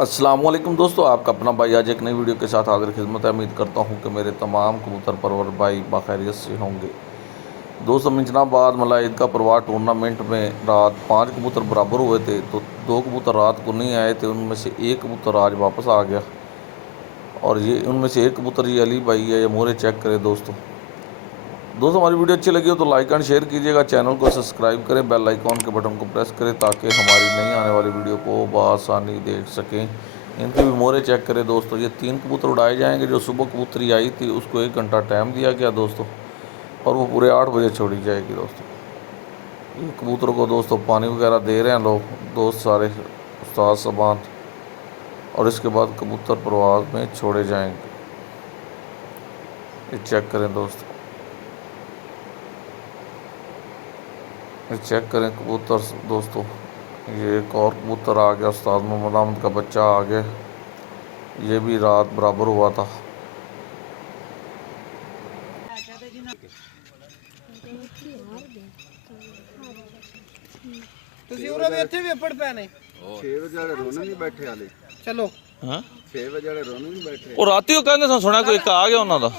अस्सलाम वालेकुम दोस्तों, आपका अपना भाई आज एक नई वीडियो के साथ हाजिर खिदमत है। उम्मीद करता हूं कि मेरे तमाम कबूतर परवर भाई बाखैरियत से होंगे। दोस्तों, मिंजनाबाद मलाई ईदगाह परवार टूर्नामेंट में रात 5 कबूतर बराबर हुए थे, तो 2 कबूतर रात को नहीं आए थे। उनमें से एक कबूतर आज वापस आ गया और ये उनमें से एक कबूतर ये अली भाई है। ये मोहरे चेक करें दोस्तों हमारी वीडियो अच्छी लगी हो तो लाइक एंड शेयर कीजिएगा, चैनल को सब्सक्राइब करें, बेल आइकॉन के बटन को प्रेस करें ताकि हमारी नई आने वाली वीडियो को बआसानी देख सकें। इनकी भी मोहरे चेक करें दोस्तों। ये 3 कबूतर उड़ाए जाएंगे। जो सुबह कबूतरी आई थी उसको 1 घंटा टाइम दिया गया दोस्तों, और वो पूरे 8 बजे छोड़ी जाएगी दोस्तों। ये कबूतर को दोस्तों पानी वगैरह दे रहे हैं लोग, दोस्त सारे उस्ताद सबान, और इसके बाद कबूतर परवाज़ में छोड़े जाएंगे। ये चेक करें दोस्तों, चेक करें कबूतर दोस्तों। ये एक और कबूतर आ गया, उस्ताद मोहम्मद अहमद का बच्चा आ गया। ये भी रात बराबर हुआ था। ਤੁਸੀਂ ਉਰੇ ਵੀ ਇੱਥੇ ਵੀ ਅੱਪੜ ਪੈ ਨੇ 6 ਵਜੇ ਵਾਲੇ ਰੋਣੇ ਨਹੀਂ ਬੈਠੇ ਹਾਲੇ। ਚਲੋ ਹਾਂ 6 ਵਜੇ ਵਾਲੇ ਰੋਣੇ ਨਹੀਂ ਬੈਠੇ। ਉਹ ਰਾਤੀ ਉਹ ਕਹਿੰਦੇ ਸਨ, ਸੁਣਿਆ ਕੋਈ ਇੱਕ ਆ ਗਿਆ ਉਹਨਾਂ ਦਾ।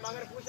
मगर पूछ